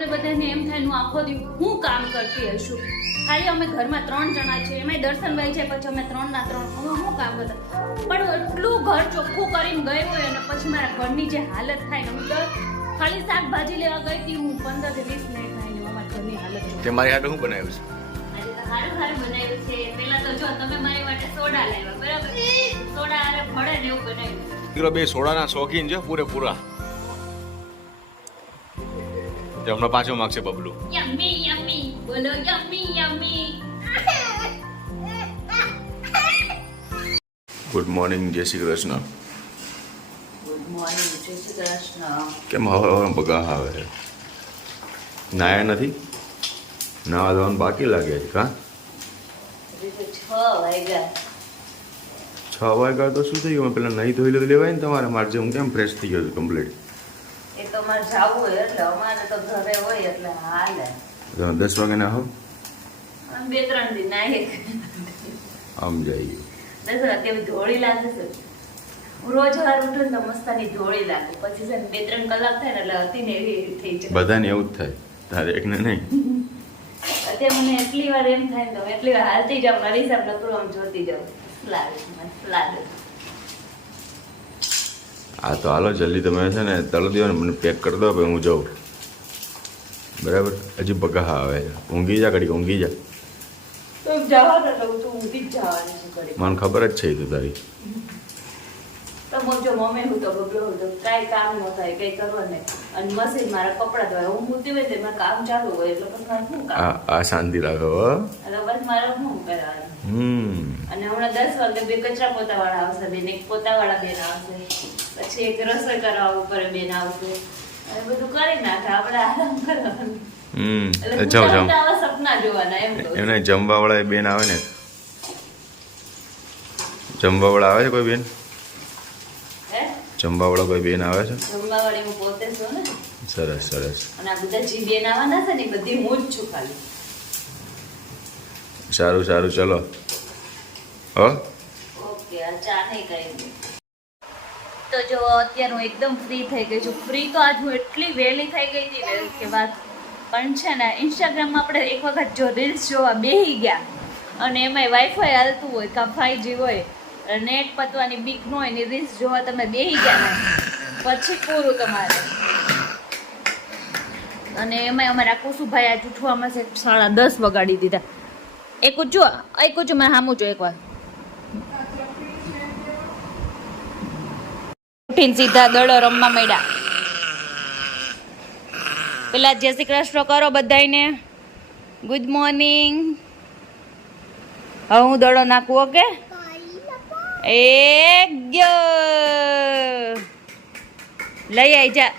બધાને એમ થાય હું આખો દિવસ હું કામ કરતી હશું. ખાલી અમે ઘરમાં 3 જણા છીએ, એમાં દર્શનભાઈ છે, પછી અમે 3 ના 3 અમે શું કામ કરતા. પણ એટલું ઘર ચોખ્ખું કરીને ગઈ હોય અને પછી મારા ઘરની જે હાલત થાય ને, હું ખાલી શાકભાજી લેવા ગઈ હતી, હું 15 થી 20 મિનિટ થાય ને અમારા ઘરની હાલત. તે મારી હાટું શું બનાવ્યું છે? આજે તો સારું બનાવ્યું છે. પેલા તો જો તમે મારી માટે સોડા લાવ્યા, બરાબર? સોડા આરે ભળે ને એવું બનાવ્યું. દીકરો બે સોડાના શોખીન છે પૂરેપૂરા. હમણાં પાછો માગશે બબલું. યમ્મી યમ્મી બોલો, યમ્મી યમ્મી. ગુડ મોર્નિંગ, જય શ્રી કૃષ્ણ. ગુડ મોર્નિંગ, જય શ્રી કૃષ્ણ. કેમ હવે બગા આવે છે? નાયા નથી? નાવા ધોવાનું બાકી લાગે છે કા? 6 વાગ્યા. 6 વાગ્યા તો શું થઈ ગયું? પેલા નહીં ધોઈ લેવાય ને તમારે. મારે જે હું કેમ ફ્રેશ થઈ ગયો છું કમ્પ્લીટ. એ તો મારે જાવું હોય એટલે અમારે તો ઘરે હોય એટલે હાલે. 10 વાગે ના હો? 2-3 દિન નાહી. આમ જાય ગયું. દસ કેવી ધોળી લાગે છે. હું રોજ વાર ઉઠું ને તો મસ્તાની ધોળી લાગે, પછી છે ને 2-3 કલાક થાય ને એટલે હતી ને એવી થઈ જાય. બધાને એવું જ થાય, તારે એકને નહીં. અત્યારે મને એટલી વાર એમ થાય ને તો એટલી વાર હાલતી જાઉં, મારી હિસાબ નકરું આમ જોતી જાઉં. લાગે લાગે. હા તો હાલો જલ્દી તમે છે ને તળ દો ને મને પેક કરી દો, પછી હું જાઉં. બરાબર? હજી બગા આવે છે. ઊંઘી જા ઘડી, ઊંઘી જા. તો જવાનું એટલે હું તો ઊંઘી જ જવાની છું ઘડી. મને ખબર જ છે તું તારી. તો જો મમ્મી હું તો બબલો હું તો કાંઈ કામ ન થાય, કઈ કરવા નહીં. અને મશીન મારા કપડા ધોય, હું મૂતી હોય તો મારે કામ ચાલુ હોય એટલે પછી મારે શું કામ? આ શાંતિ રાખો હો. એટલે બસ મારે શું કરવાનું? અને હમણાં 10 વાગે 2 કચરા પોતા વાળા આવશે, બેન એક પોતા વાળા બેન આવશે, પછી એક રસોઈ કરવા ઉપર બેન આવશે, અને બધું કરી નાખે, આપણે આરામ કરવાનું. સપના જોવાના એમ તો. એમને જમવા વાળા બેન આવે ને, જમવા વાળા આવે છે કોઈ બેન? જમવા વાળા કોઈ બેન આવે છે? જમવા વાળી હું પોતે છું ને. સરસ સરસ. અને આ બધા જે બેન આવવાના છે ને એ બધી હું જ છું ખાલી. સારું સારું, ચલો હો. ઓકે, આ ચા નહીં કરી. તો જો અત્યારે હું એકદમ ફ્રી થઈ ગઈ છું. ફ્રી તો આજ હું એટલી વહેલી થઈ ગઈ હતી ને કે વાત. પણ છે ને ઇન્સ્ટાગ્રામમાં આપણે એક વખત જો રીલ્સ જોવા બેસી ગયા અને એમાંય વાઈફાઈ હાલતું હોય કાં 5G હોય, નેટ પતવાની બીક ન હોય ને રીલ્સ જોવા તમે બેસી ગયા ને પછી પૂરું તમારે. અને એમાંય અમારા કુસુભાઈ આજ ઉઠવામાં છે 10:30 વગાડી દીધા. એક ઉચ્ચું મને સામું જો એકવાર. ઉઠીને સીધા દડો રમવા માંડ્યા. પેલા જય શ્રી કૃષ્ણ કરો બધાયને. Good morning. હવે હું દડો નાખું. ઓકે, એક ગયો. લઈ આવી જા.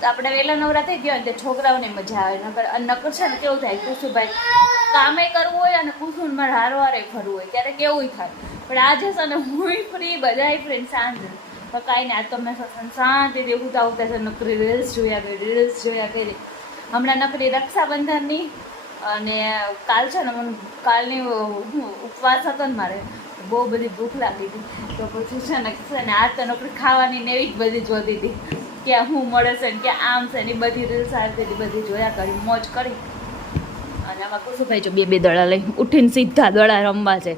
તો આપણે વહેલા નવરા થઈ ગયા એટલે છોકરાઓને મજા આવે. નકર છે ને કેવું થાય, કુસુભાઈ કામે કરવું હોય અને કુસુન મારે હારવારે ફરવું હોય ત્યારે કેવું થાય. પણ આજે છે ને હું ફ્રી, બધાય ફ્રેન્ડ સાંજ તો કાંઈ ને. આજ તો મેં શાંતિથી ઉગતા ઉગતા છે નકરી રીલ્સ જોયા કરી. હમણાં નકરી રક્ષાબંધનની અને કાલ છે ને મને કાલની ઉપવાસ હતો ને મારે, બહુ બધી ભૂખ લાગી હતી. તો પછી છે ને આજ તો નકરી ખાવાની ને એવી જ બધી જોતી હતી, ક્યાં શું મળે છે ને ક્યાં આમ છે ને બધી રીલ્સ આવતી હતી, બધી જોયા કરી, મોજ કરી. અને આમાં કુસુભાઈ જો 2 દડા લઈ ઉઠીને સીધા દડા રમવા છે.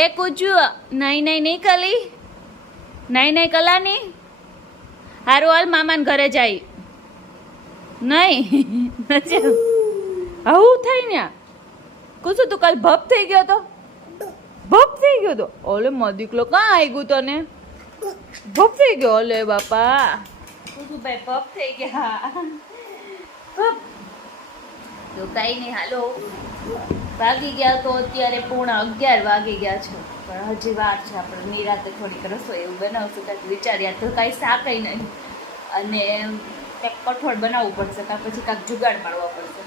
એ કૂચ્યું નહીં કલી, નહીં કલાની હારું હાલ મામાને ઘરે જાય. નહીં આવું થાય ને. કુસું તું કાલ ભપ થઈ ગયો તો. ઓલે મદીકલો કાં આવી ગયું તને? ભપ થઈ ગયો. ઓલે બાપા કુસુભાઈ ભપ થઈ ગયા. તો કાંઈ નહીં, હાલો વાગી ગયા તો અત્યારે 11:30 વાગી ગયા છે. પણ હજી વાર છે. આપણે નિરાતે થોડીક રસોઈ એવું બનાવશું, કાંઈક વિચાર્યા તો કાંઈ શાકઈ નહીં, અને કંઈક કઠોળ બનાવવું પડશે, કાં પછી કાંઈક જુગાડ પાડવો પડશે.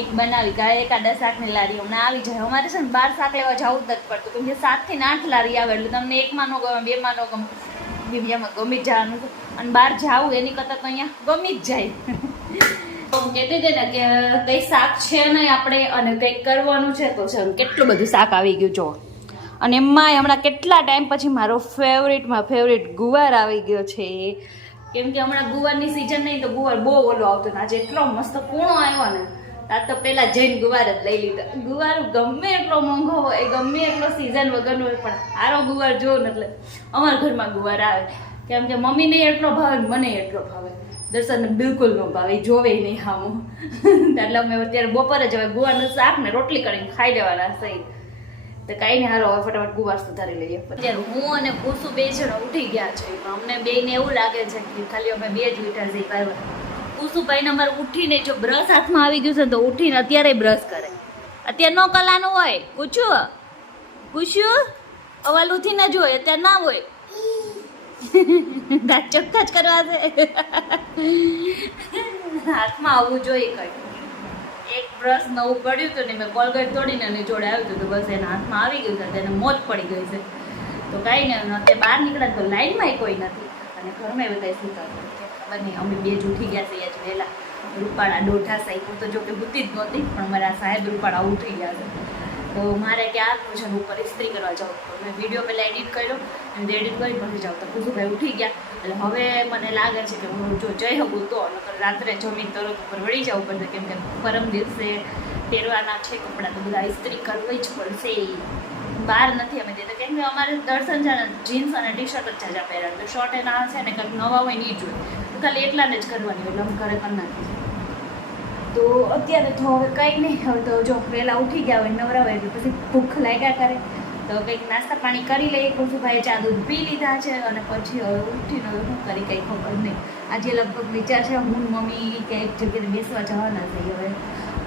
એક બનાવી કાંઈ એકાદા શાકની લારી હમણાં આવી જાય. અમારે છે ને 12 શાક લેવા જવું જ નથી પડતું, કેમ કે 7 થી 8 લારી આવે એટલે તમને એકમાં ન ગમે, 2માં ન ગમે, બીજામાં ગમી જ જવાનું છે. અને બહાર જાવું એની કરતાં તો અહીંયા ગમી જ જાય. હું કહેતી હતી ને કે કંઈ શાક છે નહીં આપણે અને કંઈક કરવાનું છે તો છે. કેટલું બધું શાક આવી ગયું જો. અને એમાં હમણાં કેટલા ટાઈમ પછી મારો ફેવરેટ ગુવાર આવી ગયો છે. કેમ કે હમણાં ગુવારની સિઝન નહીં તો ગુવાર બહુ ઓલો આવતો ને આજે એટલો મસ્ત કૂણો આવ્યો ને આ તો પેલા જઈને ગુવાર જ લઈ લીધા. ગુવાર ગમે એટલો મોંઘો હોય ગમે એટલો સિઝન વગરનો હોય પણ સારો ગુવાર જોવો ને એટલે અમારા ઘરમાં ગુવાર આવે. કેમ કે મમ્મીને એટલો ભાવે ને મને એટલો ભાવે. દર્શનને બિલકુલ ન ભાવે, એ જોવે નહીં હામું. એટલે અમે અત્યારે બપોરે જ હવે ગુવારનું શાક ને રોટલી કરીને ખાઈ લેવાના સહી. તો કાંઈ નહીં, હાલો હવે ફટાફટ ગુવાર સુધારી લઈએ. અત્યારે હું અને કુસુ બે જણ ઉઠી ગયા છે. અમને બેને એવું લાગે છે કે ખાલી અમે બે જ ઉઠ્યા છે. કુસુભાઈ ને અમારે ઉઠીને જો બ્રશ હાથમાં આવી ગયું છે તો ઉઠીને અત્યારે બ્રશ કરે. અત્યારે નો કલાનું હોય. કુછું અવાલુથી ના જોય અત્યારે ના હોય. દાંત ચોખ્ખા જ કરવા છે. હાથમાં આવવું જોઈએ કઈ. એક બ્રશ નવું પડ્યું હતું ને મેં કોલગેટ તોડીને એની જોડે આવ્યું હતું તો બસ એના હાથમાં આવી ગયું હતું તેને મોજ પડી ગઈ છે. તો કાંઈ નહીં, અત્યારે બહાર નીકળ્યા તો લાઈનમાં કોઈ નથી અને ઘરમાં બધા સુતા ખબર નહીં. અમે બે જ ઉઠી ગયા છીએ જ વહેલા. રૂપાળા દોઢા સાહેબ તો જો કે બુદ્ધિ જ નહોતી પણ મારા સાહેબ રૂપાળા ઉઠી ગયા છે. તો મારે ક્યારનું છે ઉપર ઇસ્ત્રી કરવા જાઉં. મેં વિડીયો પહેલાં એડિટ કર્યો અને એડિટ કરી પછી જાઉં તો કુસુભાઈ ઉઠી ગયા. એટલે હવે મને લાગે છે કે હું જો જઈ શકું તો નકર રાત્રે જમીન તરત ઉપર વળી જવું પડશે. કેમ કે પરમ દિવસે પહેરવાના છે કપડાં તો બધા ઇસ્ત્રી કરવી જ પડશે. બહાર નથી અમે દેતા કેમ કે અમારે દર્શન છે ને જીન્સ અને ટી શર્ટ જ જાજા પહેર્યા તો શોર્ટ એના છે ને કંઈક નવા હોય નહીં જોઈએ તો ખાલી એટલાને જ કરવાની એટલે અમે ઘરે કરી નાખીએ. તો અત્યારે તો હવે કંઈ નહીં. હવે તો જો વહેલા ઉઠી ગયા હોય નવરા એટલે પછી ભૂખ લાગ્યા કરે તો કંઈક નાસ્તા પાણી કરી લઈએ. કુસુભાઈએ ચા દૂધ પી લીધા છે અને પછી હવે ઉઠીને શું કરી કંઈ ખબર નહીં. આજે લગભગ વિચાર છે હું મમ્મી કંઈક જગ્યાએ બેસવા જવાના છે. હવે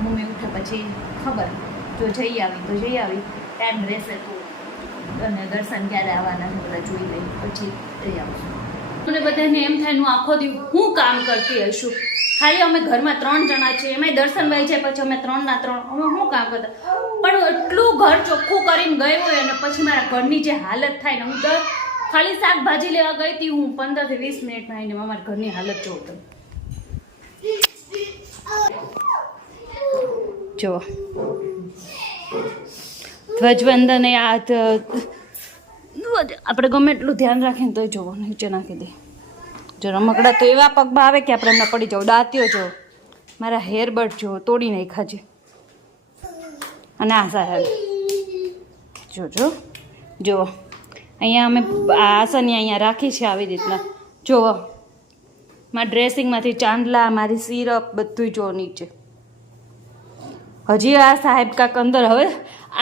મમ્મી ઉઠે પછી ખબર જો જઈ આવી તો જઈ આવી, ટાઈમ રહેશે તો અને દર્શન ક્યારે આવવાના છે બધા જોઈ લઈ પછી જઈ આવશું. મને બધાને એમ થાય હું આખો દિવસ હું કામ કરતી હશું. ખાલી અમે ઘરમાં 3 જણા છીએ એમાંય દર્શનભાઈ છે પછી અમે 3 ના 3 અમે શું કામ કરતા. પણ એટલું ઘર ચોખ્ખું કરીને ગઈ હોય અને પછી મારા ઘરની જે હાલત થાય ને હું તો ખાલી શાકભાજી લેવા ગઈ હતી હું 15 થી 20 મિનિટમાં આવીને અમારા ઘરની હાલત જોઉં તો જો ધ્વજવંદન આ આપણે ગમે એટલું ધ્યાન રાખીને તો જોવો નીચે નાખી દે. જો રમકડા તો એવા પગમાં આવે કે આપણે એમને પડી જાવ. દાંતીઓ જો મારા હેરબડ જો તોડી નાખ્યા છે. અને આ સાહેબ જો અહીંયા અમે આસની અહીંયા રાખી છે આવી રીતના. જુઓ મારા ડ્રેસિંગમાંથી ચાંદલા મારી સિરપ બધું જો નીચે. હજી આ સાહેબ કાંક અંદર હવે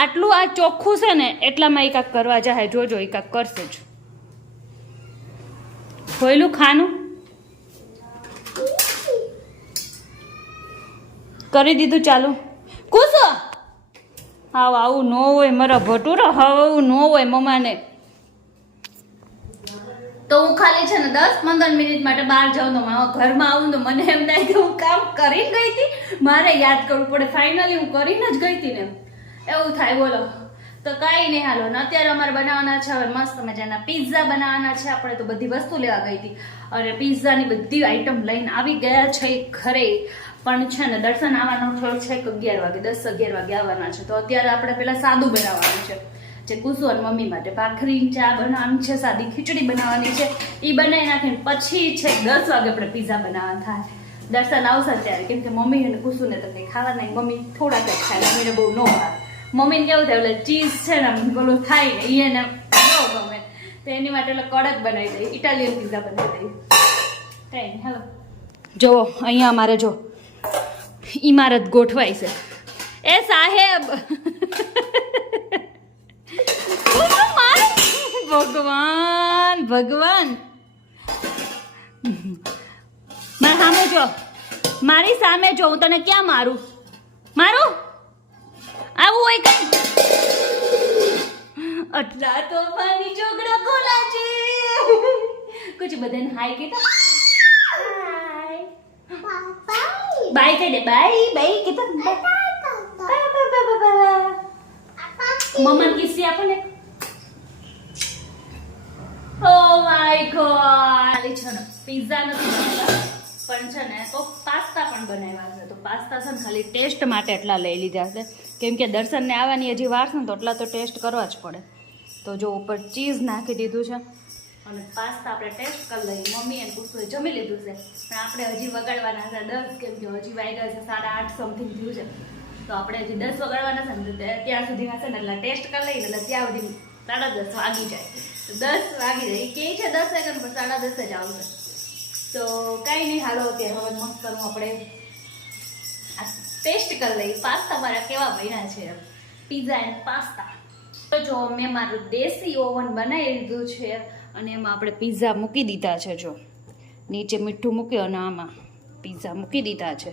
આટલું આ ચોખ્ખું છે ને એટલામાં એ કાંક કરવા જાય. જોજો એ કાંક કરશે જ. ખોયલું ખાનું કરી દીધું ચાલુ. કુસો હાવ આવું ન હોય મારા ભટુરા, હાવ આવું ન હોય મમ્માને. તો હું ખાલી છે ને 10-15 મિનિટ માટે બહાર જાઉં તો ઘરમાં આવું તો મને એમ થાય કે હું કામ કરીને ગઈ હતી. મારે યાદ કરવું પડે ફાઇનલી હું કરીને જ ગઈ હતી ને એવું થાય. બોલો તો કાંઈ નહીં હાલો ને અત્યારે અમારે બનાવવાના છે હવે મસ્ત મજાના પિઝા બનાવવાના છે. આપણે તો બધી વસ્તુ લેવા ગઈ હતી અને પિઝાની બધી આઈટમ લઈને આવી ગયા છે ઘરે. પણ છે ને દર્શન આવવાનો છે 11 વાગે 10-11 વાગે આવવાના છે. તો અત્યારે આપણે પેલા સાદું બનાવવાનું છે જે કુસુ અને મમ્મી માટે. ભાખરી ચા બનાવવાની છે, સાદી ખીચડી બનાવવાની છે. એ બનાવી નાખીને પછી છે 10 વાગે આપણે પિઝા બનાવવાના થાય. દર્શન આવશે ત્યારે કેમ કે મમ્મી અને કુસુને તો કંઈ ખાવા નહીં. મમ્મી થોડાક જ ખાય, મમ્મીને બહુ ન ભાવે. મમ્મીને કેવું થાય એટલે ચીઝ છે ને પેલું થાય ને એને બહુ ગમે તો એની માટે એટલે કડક બનાવી દઈએ. ઇટાલિયન પિઝા બનાવી દઈએ. કંઈ નહીં હાલો. જુઓ અહીંયા અમારે જો ઇમારત ગોઠવાય છે. એ સાહેબ ભગવાન ભગવાન મારી સામે જો, મારી સામે જો. હું તને ક્યાં મારું આવું હોય કઈ અટલા તોફાની ચોકડા ખોલા છે. કુછ બધાને હાય કીધા, બાય કહી દે. બાય કીધા. મમ્મા કિસ્સી આપો ને. Oh my God. છે ને પિઝા નથી બનાવતા પણ છે ને તો પાસ્તા પણ બનાવ્યા છે. તો પાસ્તા છે ને ખાલી ટેસ્ટ માટે એટલા લઈ લીધા છે કેમ કે દર્શનને આવવાની હજી વાર છે ને તો એટલા તો ટેસ્ટ કરવા જ પડે. તો જો ઉપર ચીઝ નાખી દીધું છે અને પાસ્તા આપણે ટેસ્ટ કરી લઈએ. મમ્મી અને કુસુએ જમી લીધું છે, પણ આપણે હજી વગાડવાના છે 10, કેમ કે હજી વાગ્યા છે 8:30 સમથિંગ થયું છે. તો આપણે હજી 10 વગાડવાના છે ને ત્યાં સુધીમાં છે ને એટલે ટેસ્ટ કરી લઈએ એટલે ત્યાં સુધી 10:30 વાગી જાય. તો 10 વાગી જાય કે છે 10 સેકન્ડ પર 10:30 જ આવશે. તો કાંઈ નહીં, હાલો અત્યારે હવે મસ્તનું આપણે ટેસ્ટ કરી લઈએ પાસ્તા મારા કેવા બન્યા છે. Pizza and pasta. તો જો મેં મારું દેશી ઓવન બનાવી લીધું છે અને એમાં આપણે પિઝા મૂકી દીધા છે. જો નીચે મીઠું મૂક્યું અને આમાં પિઝા મૂકી દીધા છે.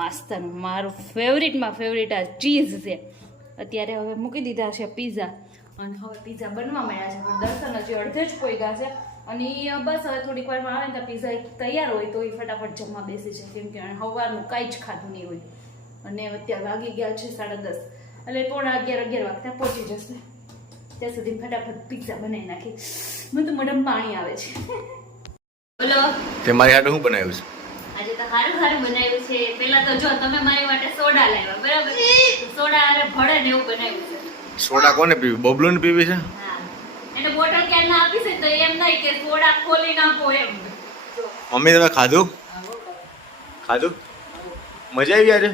મસ્તનું મારું ફેવરિટમાં ફેવરિટ આ ચીઝ છે. અત્યારે હવે મૂકી દીધા છે પિઝા અને હવે પિઝા બનવા માંડ્યા છે. પણ દર્શન હજી અડધે જ પોઈગા છે અને બસ હવે થોડીક વારમાં આવે ને તો પિઝા તૈયાર હોય તો એ ફટાફટ જમવા બેસી છે, કેમ કે સવારનું કાંઈ જ ખાધું નહીં હોય. અને અત્યારે વાગી ગયા છે 10:30 એટલે 11:30 વાગતા પહોંચી જશે. ત્યાં સુધી ફટાફટ પિઝા બનાવી નાખી. મને તો મોઢામાં પાણી આવે છે. બોલો, તે મારી હાટું શું બનાવ્યું છે? આજે તો સારું બનાવ્યું છે. પેલા તો જો તમે મારી માટે સોડા લાવ્યા, બરાબર? સોડા અરે ભળે ને એવું બનાવ્યું છે. સોડા કોને પીવી? બબલુને પીવી છે? હા, એને બોટલ ક્યાં ના આપી છે તો એમ નહીં કે સોડા ખોલી નાખો એમ. મમ્મી તમે ખાધું? ખાધું? મજા આવી આજે?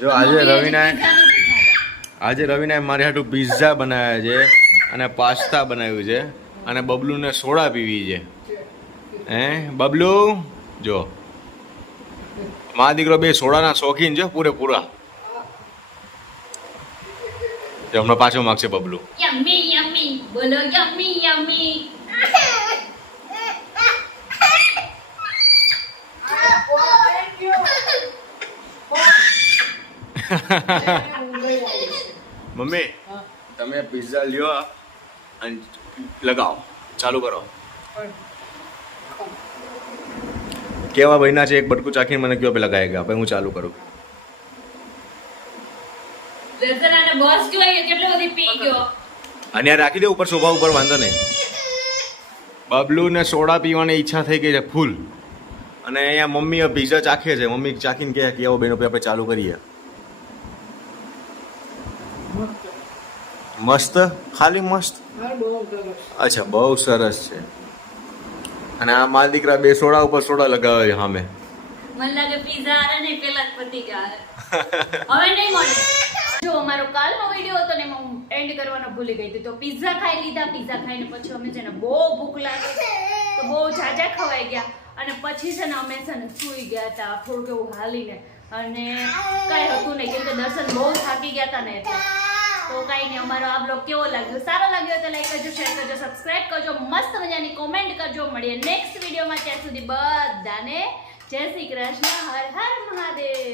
જો આજે રવિનાએ મારી હાટું પિઝા બનાવ્યા છે અને પાસ્તા બનાવ્યું છે અને બબલુને સોડા પીવી છે. હે બબલુ, જો મારા દીકરો બે સોડાના શોખીન છે પૂરેપૂરા. જો હમણાં પાછો માગશે બબલુ. યમ્મી યમ્મી, બોલો યમ્મી યમ્મી. મમ્મી તમે પિઝા લ્યો અને લગાવો, ચાલુ કરો. કેવા બન્યા છે એક બટકું ચાખીને મને કયો પેલા ગાય ગયા, પછી હું ચાલુ કરું. દર્શનાને બોસ જોઈએ કેટલો બધી પી ગયો. અને આ રાખી દે ઉપર સોફા ઉપર, વાંધો નહીં. બબલુને સોડા પીવાની ઈચ્છા થઈ ગઈ છે ફૂલ. અને અહીંયા મમ્મી પિઝા ચાખે છે. મમ્મી ચાખીને કહે કે આવો બેનો આપણે ચાલુ કરીએ. મસ્ત, ખાલી મસ્ત. અચ્છા, બહુ સરસ છે. અને આ મારા દીકરા બે સોડા ઉપર સોડા લગાવે છે સામે. મને લાગે પિઝા આરે ને પેલા જ પતી ગયા. હવે નહીં મળે. જો અમારો કાલનો વિડિયો હતો ને એમાં હું એન્ડ કરવાનો ભૂલી ગઈ હતી. તો પિઝા ખાઈ લીધા. પિઝા ખાઈને પછી અમે છે ને બહુ ભૂખ લાગી તો બહુ જાજા ખવાઈ ગયા અને પછી છે ને અમે છે ને સૂઈ ગયા હતા થોડુંક એવું હાલીને. અને કાંઈ હતું નહીં, કેમ કે દર્શન બહુ થાકી ગયા હતા ને એટલે. તો કાંઈ નહીં, અમારો આ બ્લોગ કેવો લાગ્યો? સારો લાગ્યો તો લાઈક કરજો, શેર કરજો, સબસ્ક્રાઇબ કરજો, મસ્ત મજાની કોમેન્ટ કરજો. મળીએ નેક્સ્ટ વિડીયોમાં. ત્યાં સુધી બધાને જય શ્રી કૃષ્ણ. હર હર મહાદેવ.